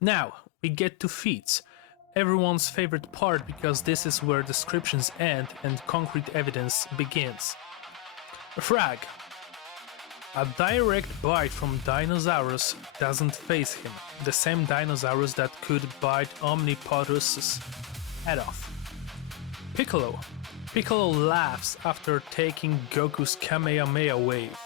Now, we get to feats. Everyone's favorite part because this is where descriptions end and concrete evidence begins. Thragg. A direct bite from Dinosaurus doesn't faze him, the same Dinosaurus that could bite Omnipotus's head off. Piccolo. Piccolo laughs after taking Goku's Kamehameha wave.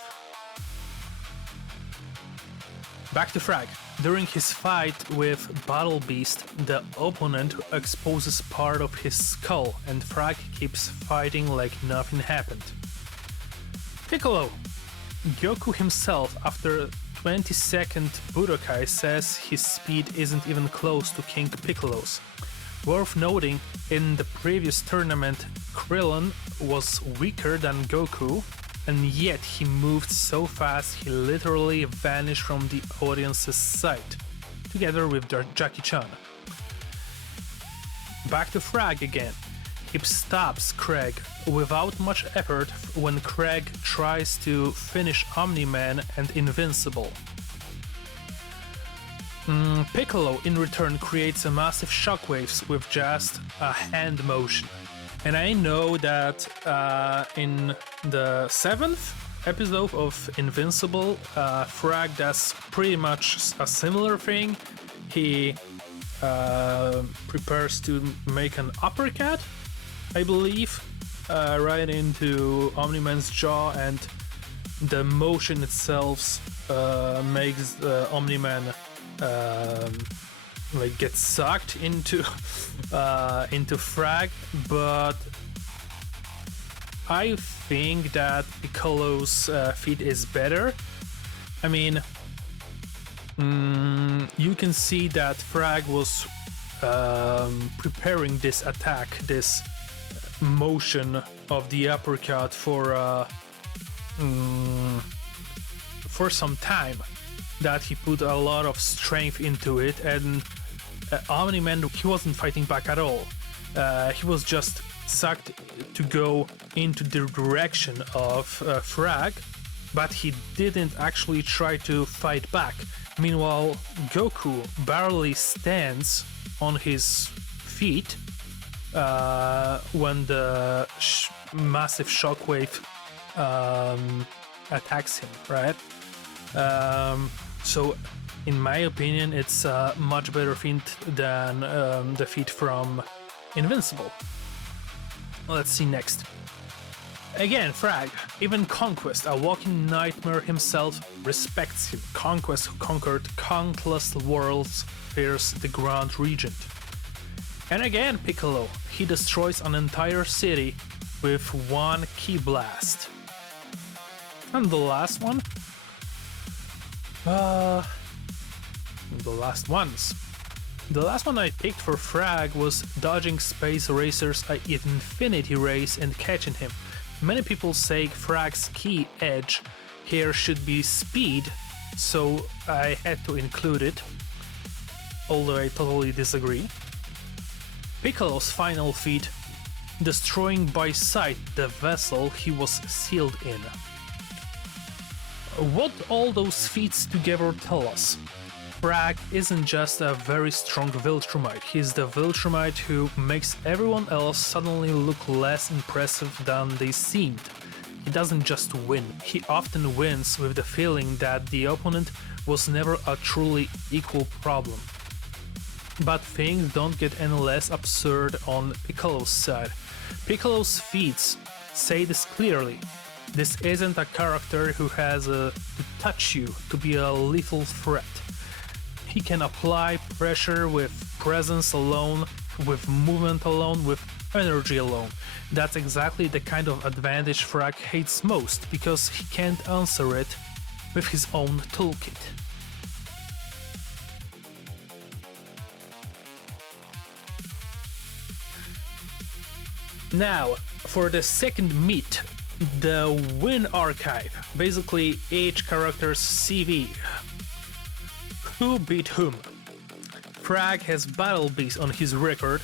Back to Thragg. During his fight with Battle Beast, the opponent exposes part of his skull and Thragg keeps fighting like nothing happened. Piccolo. Goku himself, after 20-second Budokai, says his speed isn't even close to King Piccolo's. Worth noting, in the previous tournament, Krillin was weaker than Goku, and yet he moved so fast he literally vanished from the audience's sight, together with Jackie Chan. Back to Thragg again. He stops Craig without much effort when Craig tries to finish Omni-Man and Invincible. Piccolo in return creates a massive shockwaves with just a hand motion. And I know that in the 7th episode of Invincible, Thragg does pretty much a similar thing. He prepares to make an uppercut, I believe, right into Omni-Man's jaw, and the motion itself makes Omni-Man like get sucked into Thragg, but I think that Piccolo's feat is better. I mean, you can see that Thragg was preparing this attack, this motion of the uppercut for some time, that he put a lot of strength into it, and Omni-Man, he wasn't fighting back at all. He was just sucked to go into the direction of Thragg, but he didn't actually try to fight back. Meanwhile, Goku barely stands on his feet when the massive shockwave attacks him, right? So, in my opinion, it's a much better feat than the feat from Invincible. Let's see next. Again, Thragg. Even Conquest, a walking nightmare himself, respects him. Conquest, who conquered countless worlds, fears the Grand Regent. And again, Piccolo. He destroys an entire city with one ki blast. And the last one? The last ones. The last one I picked for Thragg was dodging Space Racer's Infinity Race and catching him. Many people say Thragg's key edge here should be speed, so I had to include it, although I totally disagree. Piccolo's final feat, destroying by sight the vessel he was sealed in. What all those feats together tell us? Thragg isn't just a very strong Viltrumite, he's the Viltrumite who makes everyone else suddenly look less impressive than they seemed. He doesn't just win, he often wins with the feeling that the opponent was never a truly equal problem. But things don't get any less absurd on Piccolo's side. Piccolo's feats say this clearly. This isn't a character who has to touch you to be a lethal threat. He can apply pressure with presence alone, with movement alone, with energy alone. That's exactly the kind of advantage Thragg hates most, because he can't answer it with his own toolkit. Now, for the second meet, the Win Archive, basically each character's CV. Who beat whom? Thragg has Battle Beast on his record,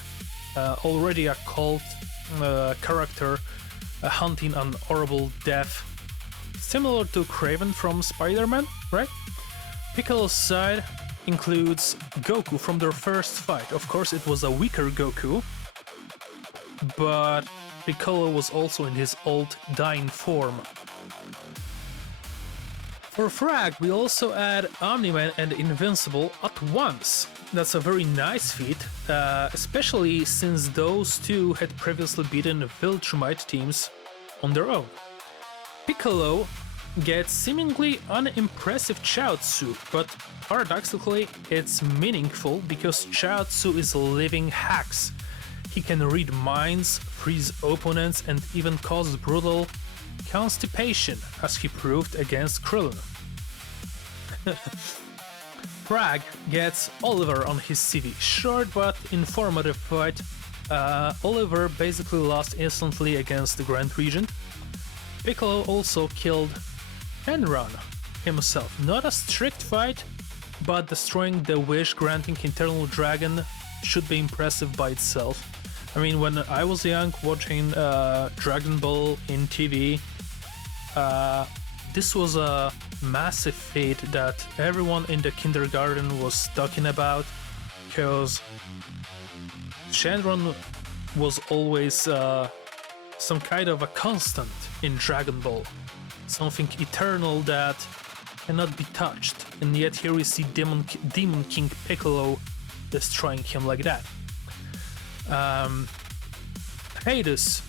already a cult character hunting an horrible death, similar to Kraven from Spider-Man, right? Piccolo's side, includes Goku from their first fight. Of course, it was a weaker Goku, but Piccolo was also in his old dying form. For Thragg, we also add Omni-Man and Invincible at once. That's a very nice feat, especially since those two had previously beaten Viltrumite teams on their own. Piccolo gets seemingly unimpressive Chaozu, but paradoxically it's meaningful because Chaozu is a living hacks. He can read minds, freeze opponents, and even cause brutal constipation, as he proved against Krillin. Thragg gets Oliver on his CV. Short but informative fight. Oliver basically lost instantly against the Grand Regent. Piccolo also killed Shenron himself. Not a strict fight, but destroying the wish-granting Eternal Dragon should be impressive by itself. I mean, when I was young watching Dragon Ball in TV, this was a massive feat that everyone in the kindergarten was talking about, because Shenron was always some kind of a constant in Dragon Ball, something eternal that cannot be touched, and yet here we see Demon King Piccolo destroying him like that. Hades,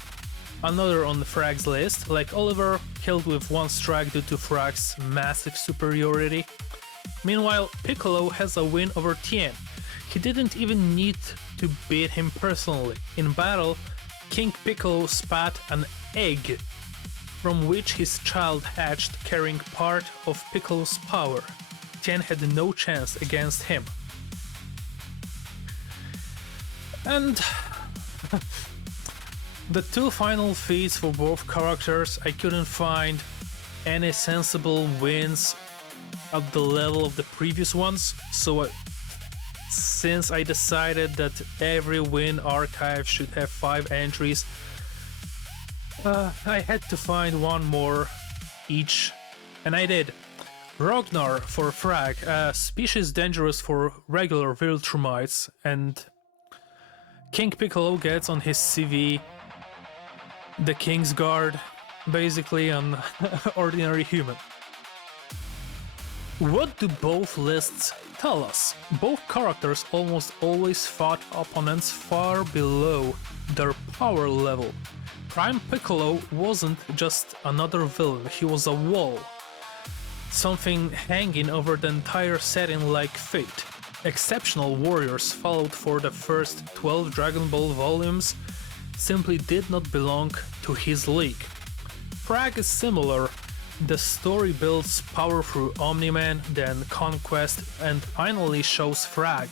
another on the Thragg's list, like Oliver, killed with one strike due to Thrag's massive superiority. Meanwhile, Piccolo has a win over Tien. He didn't even need to beat him personally. In battle, King Piccolo spat an egg from which his child hatched, carrying part of Piccolo's power. Tien had no chance against him. And the two final feats for both characters, I couldn't find any sensible wins at the level of the previous ones, so since I decided that every win archive should have 5 entries, I had to find one more each, and I did. Rognar for Thragg, a species dangerous for regular Viltrumites, and King Piccolo gets on his CV the King's Guard, basically an ordinary human. What do both lists tell us? Both characters almost always fought opponents far below their power level. Prime Piccolo wasn't just another villain, he was a wall. Something hanging over the entire setting like fate. Exceptional warriors followed for the first 12 Dragon Ball volumes simply did not belong to his league. Thragg is similar. The story builds power through Omni-Man, then Conquest, and finally shows Thragg